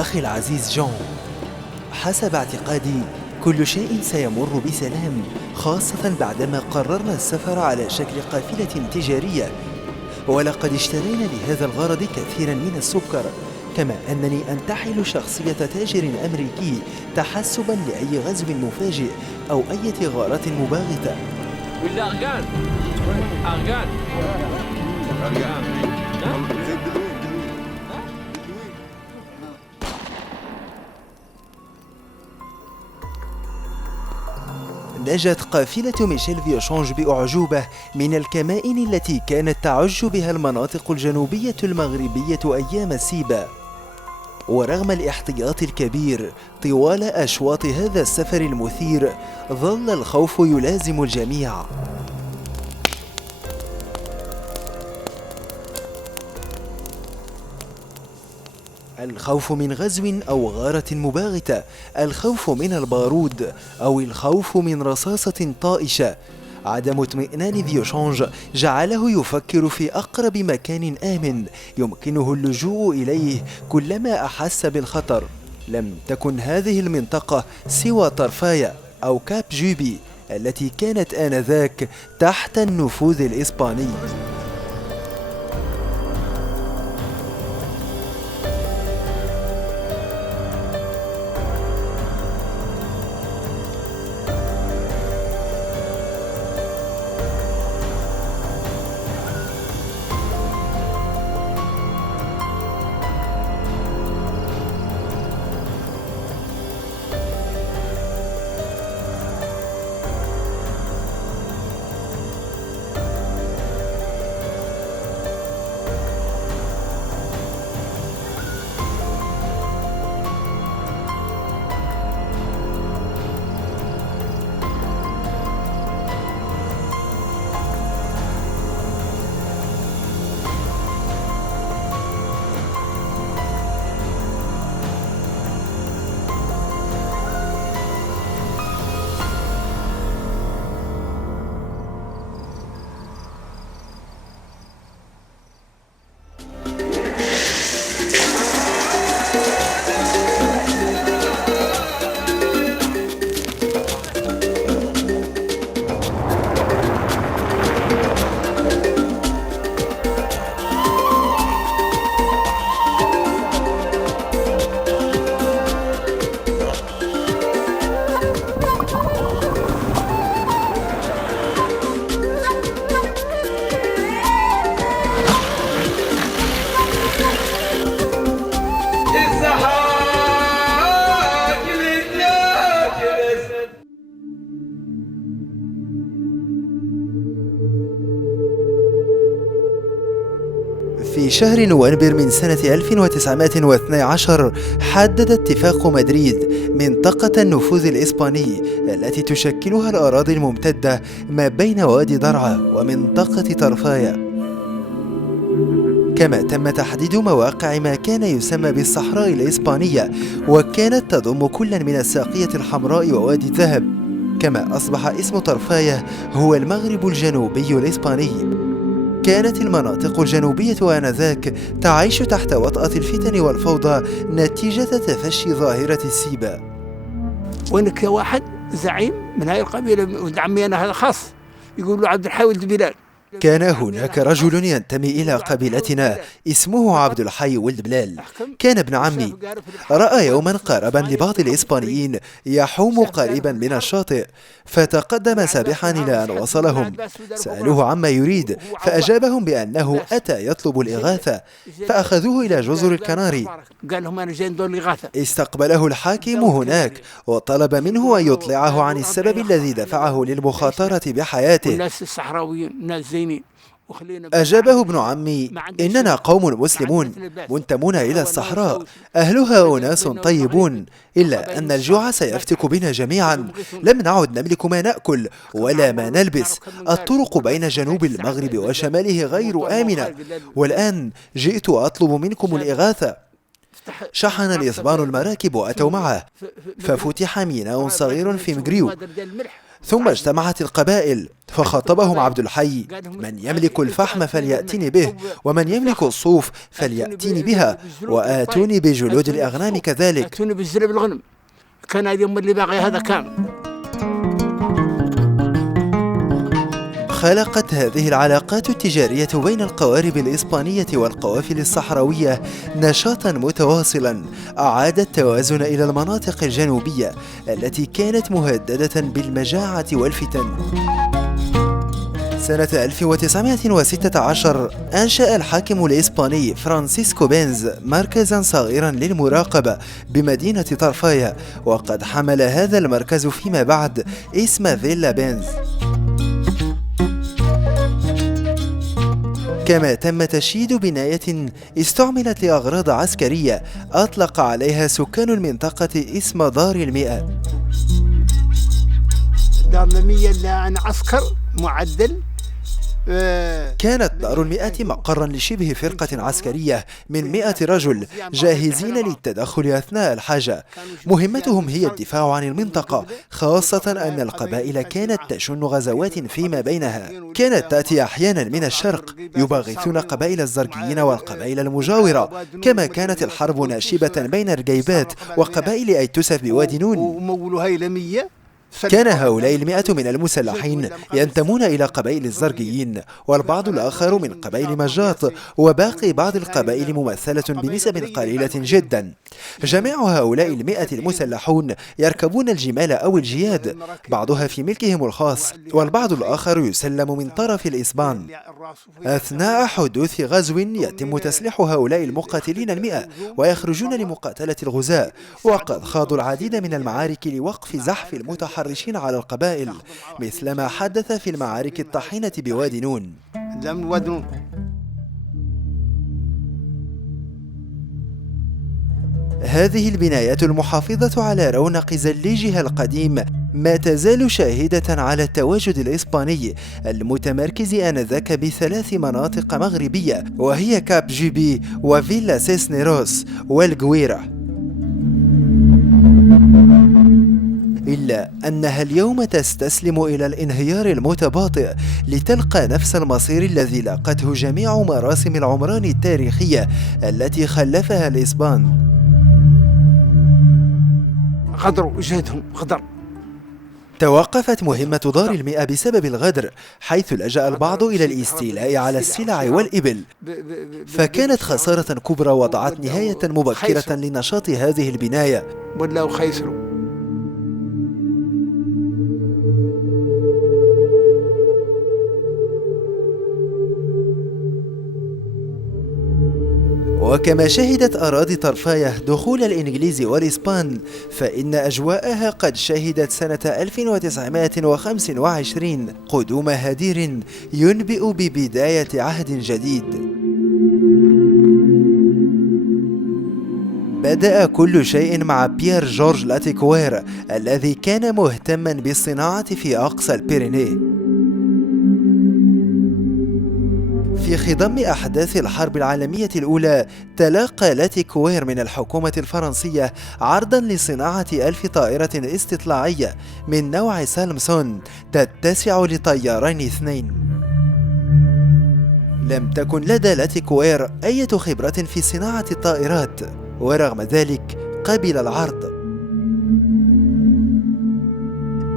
أخي العزيز جون، حسب اعتقادي كل شيء سيمر بسلام، خاصة بعدما قررنا السفر على شكل قافلة تجارية، ولقد اشترينا لهذا الغرض كثيرا من السكر، كما أنني أنتحل شخصية تاجر أمريكي تحسبا لأي غزو مفاجئ أو أي غارة مباغتة. نجت قافلة ميشيل فيوشونج بأعجوبة من الكمائن التي كانت تعج بها المناطق الجنوبية المغربية أيام السيبا. ورغم الاحتياط الكبير طوال أشواط هذا السفر المثير، ظل الخوف يلازم الجميع. الخوف من غزو أو غارة مباغتة، الخوف من البارود، أو الخوف من رصاصة طائشة. عدم اطمئنان فيوشونج جعله يفكر في أقرب مكان آمن يمكنه اللجوء إليه كلما أحس بالخطر. لم تكن هذه المنطقة سوى طرفايا أو كاب جوبي التي كانت آنذاك تحت النفوذ الإسباني. في شهر نوفمبر من سنة 1912 حدد اتفاق مدريد منطقة النفوذ الإسباني التي تشكلها الأراضي الممتدة ما بين وادي درعا ومنطقة طرفايا، كما تم تحديد مواقع ما كان يسمى بالصحراء الإسبانية، وكانت تضم كل من الساقية الحمراء ووادي الذهب، كما أصبح اسم طرفايا هو المغرب الجنوبي الإسباني. كانت المناطق الجنوبية آنذاك تعيش تحت وطأة الفتن والفوضى نتيجة تفشي ظاهرة السيبا. وينك يا واحد زعيم من هاي القبيلة ولد عمي أنا هذا خاص يقول له عبد الحي ولد بلال. كان هناك رجل ينتمي إلى قبيلتنا اسمه عبد الحي ولد بلال، كان ابن عمي. رأى يوما قاربا لبعض الإسبانيين يحوم قريبا من الشاطئ، فتقدم سابحا إلى أن وصلهم. سألوه عما يريد، فأجابهم بأنه أتى يطلب الإغاثة، فأخذوه إلى جزر الكناري. قال لهم أنا جاي ندور الإغاثة. استقبله الحاكم هناك وطلب منه أن يطلعه عن السبب الذي دفعه للمخاطرة بحياته. الناس الصحراويين ناس زينين. أجابه ابن عمي: إننا قوم مسلمون منتمون إلى الصحراء، أهلها أناس طيبون، إلا أن الجوع سيفتك بنا جميعا، لم نعد نملك ما نأكل ولا ما نلبس، الطرق بين جنوب المغرب وشماله غير آمنة، والآن جئت أطلب منكم الإغاثة. شحن الإسبان المراكب وأتوا معه، ففتح ميناء صغير في مجريو، ثم اجتمعت القبائل فخاطبهم عبد الحي: من يملك الفحم فليأتني به، ومن يملك الصوف فليأتيني بها، وآتوني بجلود الأغنام كذلك. آتوني بالزلب الغنم. كان اليوم اللي باقي هذا كان. خلقت هذه العلاقات التجارية بين القوارب الإسبانية والقوافل الصحراوية نشاطا متواصلا أعاد التوازن إلى المناطق الجنوبية التي كانت مهددة بالمجاعة والفتن. سنة 1916 أنشأ الحاكم الإسباني فرانسيسكو بينز مركزا صغيرا للمراقبة بمدينة طرفايا، وقد حمل هذا المركز فيما بعد اسم فيلا بينز. كما تم تشييد بناية استعملت لأغراض عسكرية أطلق عليها سكان المنطقة اسم دار المئة. دار المئة اللي عن عسكر معدل. كانت دار المئة مقرا لشبه فرقة عسكرية من 100 رجل جاهزين للتدخل أثناء الحاجة. مهمتهم هي الدفاع عن المنطقة، خاصة أن القبائل كانت تشن غزوات فيما بينها، كانت تأتي أحيانا من الشرق يباغثون قبائل الزرقيين والقبائل المجاورة. كما كانت الحرب ناشبة بين الرقيبات وقبائل أيتوسف بوادي نون. كان هؤلاء 100 من المسلحين ينتمون إلى قبائل الزرقيين، والبعض الآخر من قبائل مجاط، وباقي بعض القبائل ممثلة بنسب قليلة جدا. جميع هؤلاء 100 المسلحون يركبون الجمال أو الجياد، بعضها في ملكهم الخاص والبعض الآخر يسلم من طرف الإسبان. أثناء حدوث غزو يتم تسليح هؤلاء المقاتلين 100 ويخرجون لمقاتلة الغزاة، وقد خاضوا العديد من المعارك لوقف زحف المتحركين على القبائل، مثلما حدث في المعارك الطاحنة بوادي نون. هذه البنايات المحافظة على رونق زليجها القديم ما تزال شاهدة على التواجد الإسباني المتمركز آنذاك ب3 مناطق مغربية، وهي كاب جيبي وفيلا سيسنيروس والجويرة. إلا أنها اليوم تستسلم إلى الانهيار المتباطئ لتلقى نفس المصير الذي لاقته جميع مراسم العمران التاريخية التي خلفها الإسبان. غدروا وجهتهم غدر. توقفت مهمة دار المئة بسبب الغدر، حيث لجأ البعض إلى الاستيلاء على السلع والإبل، فكانت خسارة كبرى وضعت نهاية مبكرة لنشاط هذه البناية. ولاو خيسروا. وكما شهدت أراضي طرفاية دخول الإنجليز والإسبان، فإن أجواءها قد شهدت سنة 1925 قدوم هدير ينبئ ببداية عهد جديد. بدأ كل شيء مع بيير جورج لاتيكوير الذي كان مهتما بالصناعة في أقصى البيرينيه. في خضم أحداث الحرب العالمية الأولى تلقى لاتيكوير من الحكومة الفرنسية عرضا لصناعة 1000 طائرة استطلاعية من نوع سالمسون تتسع لطيارين 2. لم تكن لدى لاتيكوير أي خبرة في صناعة الطائرات، ورغم ذلك قبل العرض.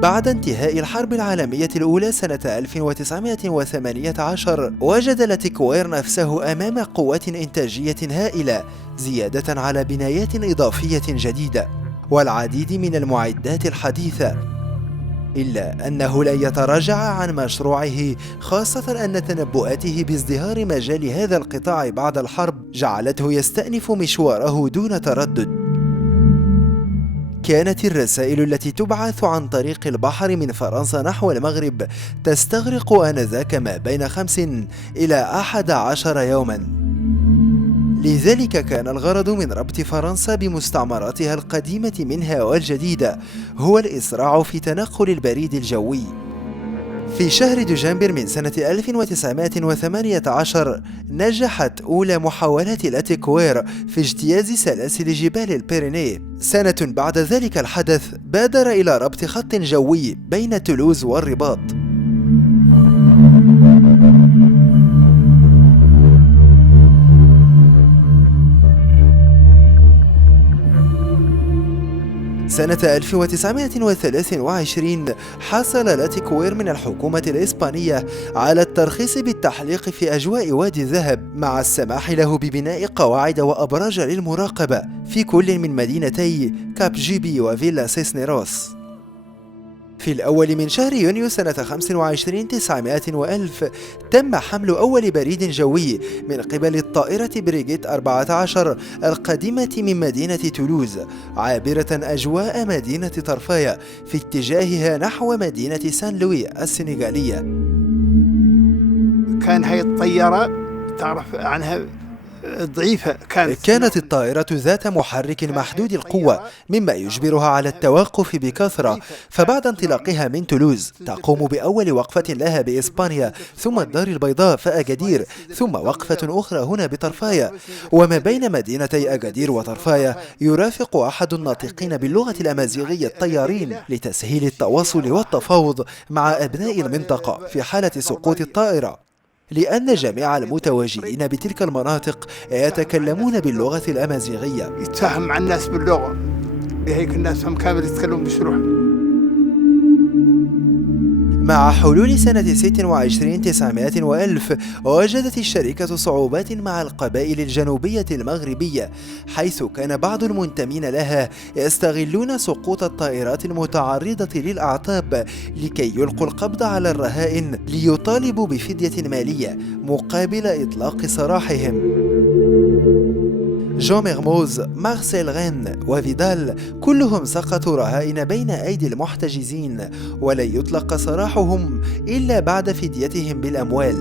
بعد انتهاء الحرب العالمية الأولى سنة 1918 وجد لاتيكوير نفسه أمام قوة إنتاجية هائلة، زيادة على بنايات إضافية جديدة والعديد من المعدات الحديثة. إلا أنه لن يتراجع عن مشروعه، خاصة أن تنبؤاته بازدهار مجال هذا القطاع بعد الحرب جعلته يستأنف مشواره دون تردد. كانت الرسائل التي تبعث عن طريق البحر من فرنسا نحو المغرب تستغرق آنذاك ما بين 5 إلى 11 يوما. لذلك كان الغرض من ربط فرنسا بمستعمراتها القديمة منها والجديدة هو الإسراع في تنقل البريد الجوي. في شهر دجنبر من سنة 1918 نجحت أولى محاولات الأتيكوير في اجتياز سلاسل جبال البيرينيه. سنة بعد ذلك الحدث بادر إلى ربط خط جوي بين تولوز والرباط. سنة 1923 حصل لاتيكوير من الحكومة الإسبانية على الترخيص بالتحليق في أجواء وادي الذهب، مع السماح له ببناء قواعد وأبراج للمراقبة في كل من مدينتي كاب جيبي وفيلا سيسنيروس. في الأول من شهر يونيو سنة 25 900 وألف تم حمل أول بريد جوي من قبل الطائرة بريغيت 14 القادمة من مدينة تولوز، عابرة أجواء مدينة طرفايا في اتجاهها نحو مدينة سان لوي السنغالية. كان هاي الطيارة تعرف عنها ضعيفة، كانت الطائرة ذات محرك محدود القوة مما يجبرها على التوقف بكثرة، فبعد انطلاقها من تولوز تقوم بأول وقفة لها بإسبانيا ثم الدار البيضاء فأجادير، ثم وقفة أخرى هنا بطرفايا. وما بين مدينتي أجادير وطرفايا يرافق أحد الناطقين باللغة الأمازيغية الطيارين لتسهيل التواصل والتفاوض مع أبناء المنطقة في حالة سقوط الطائرة، لأن جميع المتواجدين بتلك المناطق يتكلمون باللغة الأمازيغية. يتفاهم مع الناس باللغة، بهيك الناس هم كامل يتكلمون بسرعة. مع حلول سنة 26 900 وألف وجدت الشركة صعوبات مع القبائل الجنوبية المغربية، حيث كان بعض المنتمين لها يستغلون سقوط الطائرات المتعرضة للأعطاب لكي يلقوا القبض على الرهائن ليطالبوا بفدية مالية مقابل إطلاق سراحهم. جون ميرموز، مارسيل غين وفيدال كلهم سقطوا رهائن بين أيدي المحتجزين، ولن يطلق سراحهم إلا بعد فديتهم بالأموال.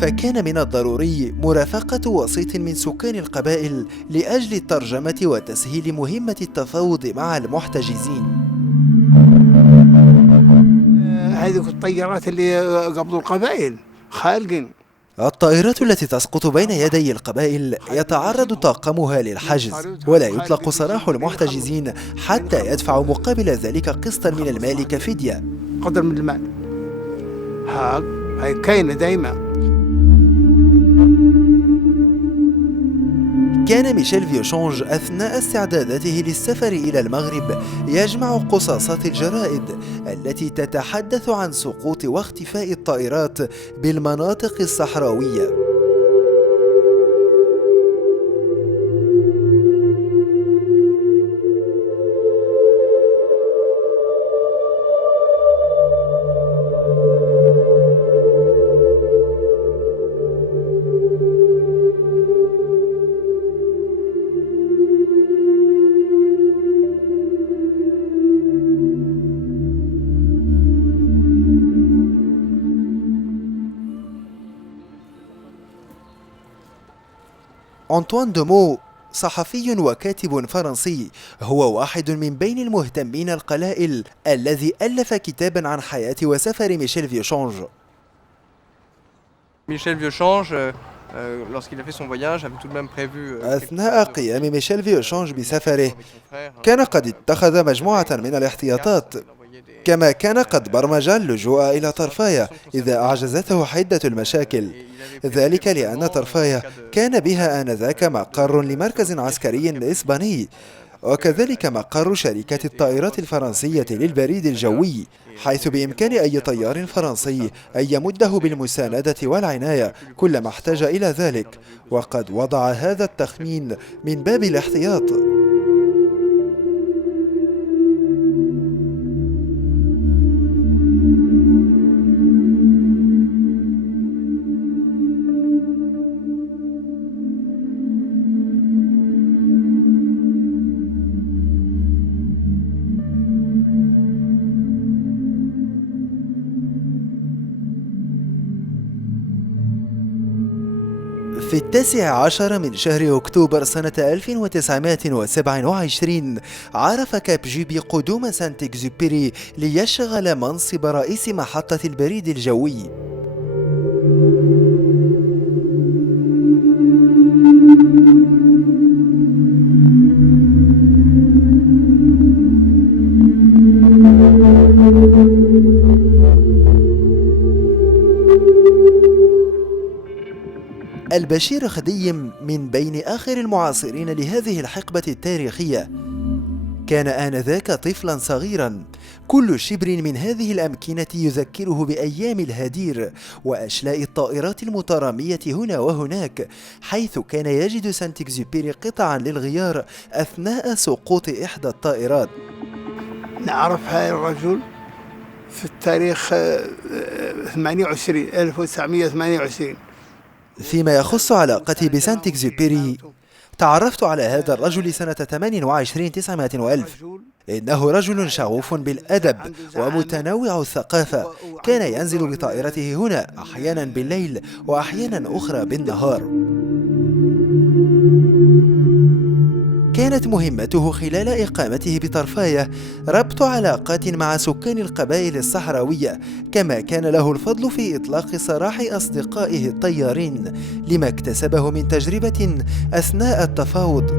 فكان من الضروري مرافقة وسيط من سكان القبائل لأجل الترجمة وتسهيل مهمة التفاوض مع المحتجزين. هذه الطيارات اللي قبضوا القبائل خالقين. الطائرات التي تسقط بين يدي القبائل يتعرض طاقمها للحجز، ولا يطلق سراح المحتجزين حتى يدفعوا مقابل ذلك قسطا من المال كفدية. قدر من المال هاي كاينة دايما. كان ميشيل فيوشونج أثناء استعداداته للسفر إلى المغرب يجمع قصاصات الجرائد التي تتحدث عن سقوط واختفاء الطائرات بالمناطق الصحراوية. أنطوان دومو صحفي وكاتب فرنسي هو واحد من بين المهتمين القلائل الذي ألف كتابا عن حياة وسفر ميشيل فيوشونج. Michel Vieuchange, lorsqu'il a fait son voyage, avait tout de même prévu. أثناء قيام ميشيل فيوشونج بسفره كان قد اتخذ مجموعة من الاحتياطات، كما كان قد برمج اللجوء إلى طرفايا إذا أعجزته حدة المشاكل، ذلك لأن طرفايا كان بها آنذاك مقر لمركز عسكري إسباني، وكذلك مقر شركة الطائرات الفرنسية للبريد الجوي، حيث بإمكان أي طيار فرنسي أن يمده بالمساندة والعناية كلما احتاج إلى ذلك، وقد وضع هذا التخمين من باب الاحتياط. في 19 من شهر أكتوبر سنة 1927 عرف كابجيبي قدوم سانت إكزوبيري ليشغل منصب رئيس محطة البريد الجوي. البشير خديم من بين آخر المعاصرين لهذه الحقبة التاريخية كان آنذاك طفلا صغيرا، كل شبر من هذه الأمكنة يذكره بأيام الهدير وأشلاء الطائرات المترامية هنا وهناك، حيث كان يجد سانت إكزوبيري قطعا للغيار أثناء سقوط إحدى الطائرات. نعرف هذا الرجل في التاريخ 1928. فيما يخص علاقتي بسانت إكزوبيري، تعرفت على هذا الرجل سنة 28 إنه رجل شغوف بالأدب ومتنوع الثقافة، كان ينزل بطائرته هنا أحيانا بالليل وأحيانا أخرى بالنهار. كانت مهمته خلال إقامته بطرفاية ربط علاقات مع سكان القبائل الصحراوية، كما كان له الفضل في إطلاق سراح أصدقائه الطيارين لما اكتسبه من تجربة أثناء التفاوض.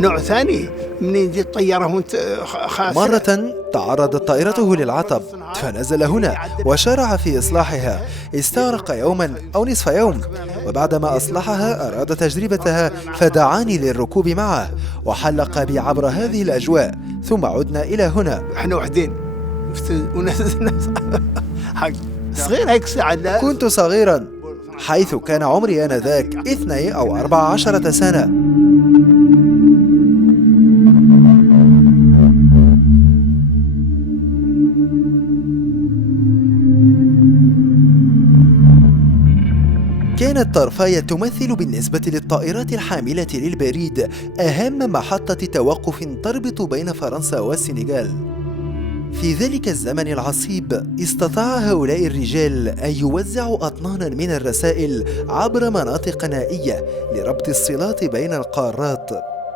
نوع ثاني منين جت طيارة خاصة. مرة تعرضت طائرته للعطب فنزل هنا وشرع في إصلاحها، استغرق يوما أو نصف يوم، وبعدما أصلحها أراد تجربتها فدعاني للركوب معه وحلق بي عبر هذه الأجواء، ثم عدنا إلى هنا. احنا وحدين صغير هيك ساعة. كنت صغيرا حيث كان عمري آنذاك 12 أو 14 سنة. كانت طرفاية تمثل بالنسبة للطائرات الحاملة للبريد أهم محطة توقف تربط بين فرنسا والسنغال. في ذلك الزمن العصيب استطاع هؤلاء الرجال أن يوزعوا أطنانا من الرسائل عبر مناطق نائية لربط الصلات بين القارات.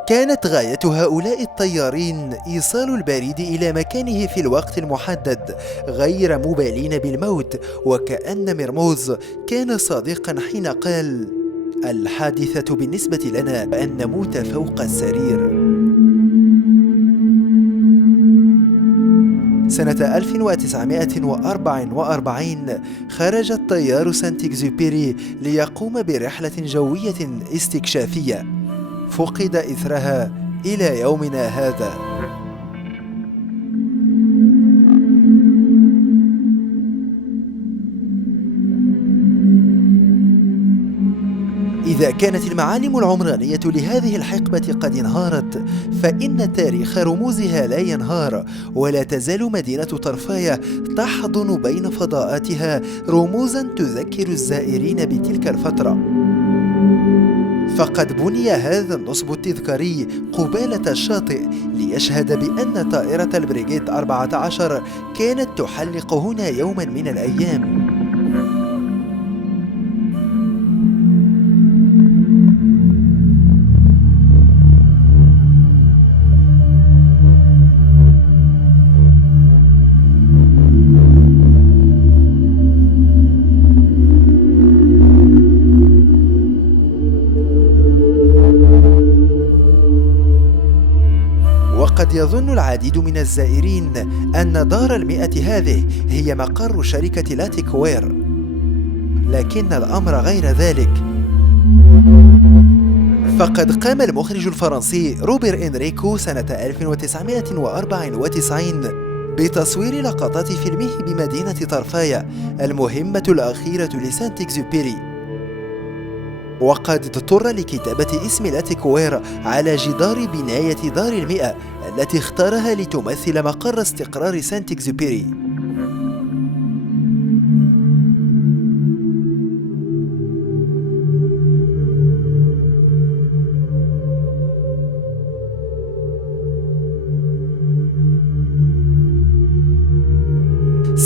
كانت غاية هؤلاء الطيارين إيصال البريد إلى مكانه في الوقت المحدد غير مبالين بالموت، وكأن مرموز كان صادقا حين قال: الحادثة بالنسبة لنا أن نموت فوق السرير. سنة 1944 خرج الطيار سانت إكزوبيري ليقوم برحلة جوية استكشافية فقد إثرها إلى يومنا هذا. إذا كانت المعالم العمرانية لهذه الحقبة قد انهارت، فإن تاريخ رموزها لا ينهار، ولا تزال مدينة طرفاية تحضن بين فضاءاتها رموزا تذكر الزائرين بتلك الفترة. فقد بني هذا النصب التذكاري قبالة الشاطئ ليشهد بأن طائرة البريغيت 14 كانت تحلق هنا يوما من الأيام. قد يظن العديد من الزائرين أن دار المئة هذه هي مقر شركة لاتيكوير، لكن الأمر غير ذلك. فقد قام المخرج الفرنسي روبر إنريكو سنة 1994 بتصوير لقطات فيلمه بمدينة طرفاية المهمة الأخيرة لسانت إكزوبيري، وقد اضطر لكتابة اسم لاتيكوير على جدار بناية دار المئة التي اختارها لتمثل مقر استقرار سانت إكزوبيري.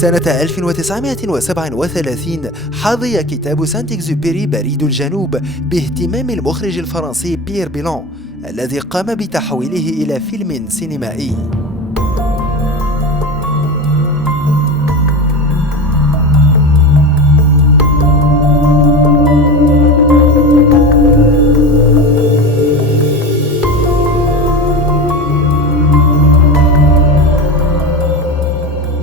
سنة 1937 حظي كتاب سانت إكزوبيري بريد الجنوب باهتمام المخرج الفرنسي بيير بيلون الذي قام بتحويله إلى فيلم سينمائي.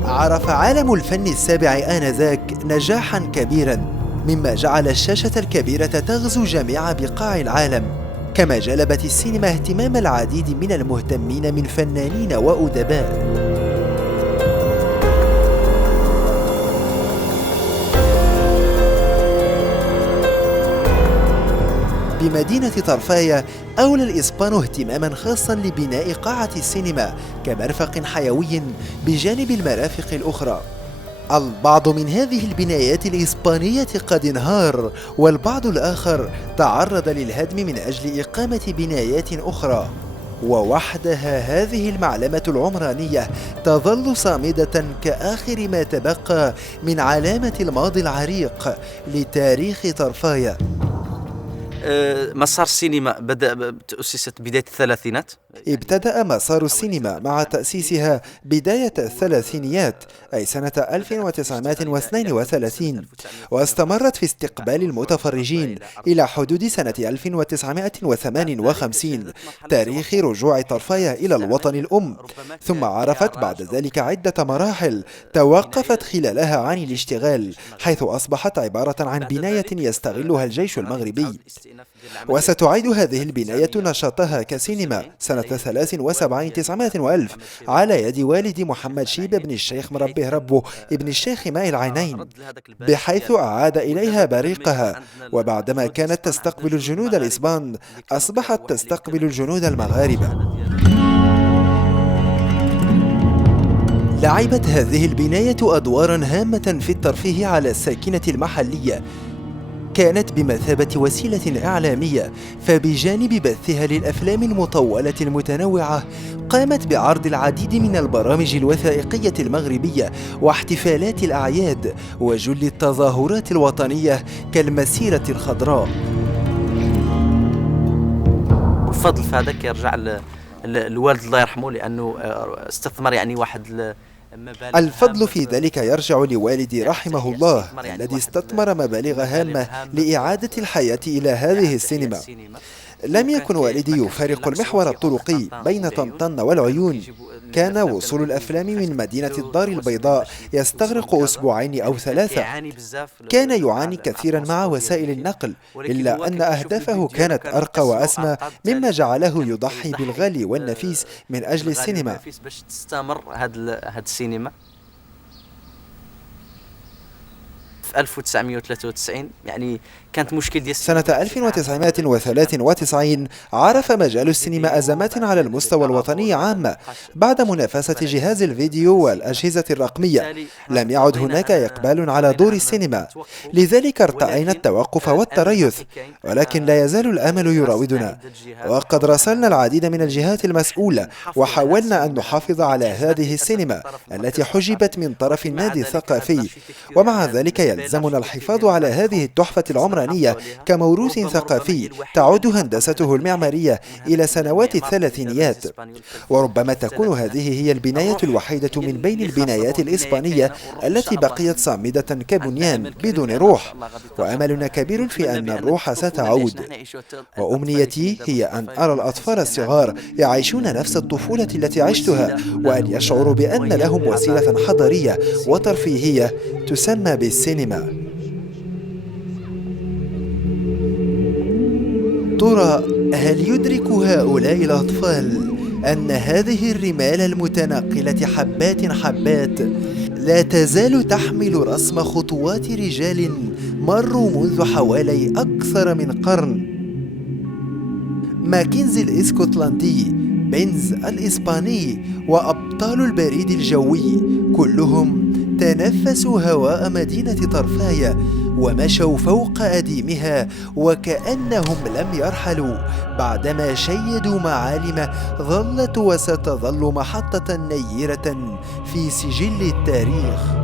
عرف عالم الفن السابع آنذاك نجاحا كبيرا، مما جعل الشاشة الكبيرة تغزو جميع بقاع العالم، كما جلبت السينما اهتمام العديد من المهتمين من فنانين وأدباء. بمدينة طرفايا أولى الإسبان اهتماما خاصا لبناء قاعة السينما كمرفق حيوي بجانب المرافق الأخرى. البعض من هذه البنايات الإسبانية قد انهار، والبعض الآخر تعرض للهدم من أجل إقامة بنايات أخرى، ووحدها هذه المعلمة العمرانية تظل صامدة كآخر ما تبقى من علامة الماضي العريق لتاريخ طرفايا. مسار السينما تأسست بداية الثلاثينات. ابتدأ مسار السينما مع تأسيسها بداية الثلاثينيات أي سنة 1932، واستمرت في استقبال المتفرجين إلى حدود سنة 1958 تاريخ رجوع طرفايا إلى الوطن الأم، ثم عرفت بعد ذلك عدة مراحل توقفت خلالها عن الاشتغال، حيث أصبحت عبارة عن بناية يستغلها الجيش المغربي. وستعيد هذه البناية نشاطها كسينما سنة 73 وألف على يد والد محمد شيبة بن الشيخ مربيه ربه ابن الشيخ ماء العينين، بحيث أعاد إليها بريقها، وبعدما كانت تستقبل الجنود الإسبان أصبحت تستقبل الجنود المغاربة. لعبت هذه البناية أدوارا هامة في الترفيه على الساكنة المحلية، كانت بمثابة وسيلة إعلامية، فبجانب بثها للأفلام المطولة المتنوعة قامت بعرض العديد من البرامج الوثائقية المغربية واحتفالات الأعياد وجل التظاهرات الوطنية كالمسيرة الخضراء. الفضل في هذا يرجع الوالد الله يرحمه، لأنه استثمر يعني واحد الفضل في ذلك يرجع لوالدي رحمه الله الذي استثمر مبالغ هامة لإعادة الحياة إلى هذه السينما. لم يكن والدي يفارق المحور الطرقي بين طنطن والعيون، كان وصول الأفلام من مدينة الدار البيضاء يستغرق أسبوعين أو ثلاثة، كان يعاني كثيرا مع وسائل النقل، إلا أن أهدافه كانت أرقى وأسمى، مما جعله يضحي بالغالي والنفيس من أجل السينما. باش تستمر هاد السينما في 1993 يعني كانت مشكل ديال سنة 1993 عرف مجال السينما أزمات على المستوى الوطني عامة بعد منافسة جهاز الفيديو والأجهزة الرقمية. لم يعد هناك إقبال على دور السينما، لذلك ارتأينا التوقف والتريث، ولكن لا يزال الأمل يراودنا، وقد راسلنا العديد من الجهات المسؤولة وحاولنا أن نحافظ على هذه السينما التي حجبت من طرف النادي الثقافي، ومع ذلك يلزمنا الحفاظ على هذه التحفة العمرانية كموروث ثقافي تعود هندسته المعمارية إلى سنوات الثلاثينيات، وربما تكون هذه هي البناية الوحيدة من بين البنايات الإسبانية التي بقيت صامدة كبنيان بدون روح، وأملنا كبير في أن الروح ستعود. وأمنيتي هي أن أرى الأطفال الصغار يعيشون نفس الطفولة التي عشتها، وأن يشعروا بأن لهم وسيلة حضارية وترفيهية تسمى بالسينما. ترى هل يدرك هؤلاء الأطفال أن هذه الرمال المتنقلة حبات حبات لا تزال تحمل رسم خطوات رجال مروا منذ حوالي أكثر من قرن؟ ماكنزي الإسكتلندي، بنز الإسباني، وأبطال البريد الجوي كلهم تنفسوا هواء مدينة طرفايا ومشوا فوق أديمها وكأنهم لم يرحلوا، بعدما شيدوا معالم ظلت وستظل محطة نيرة في سجل التاريخ.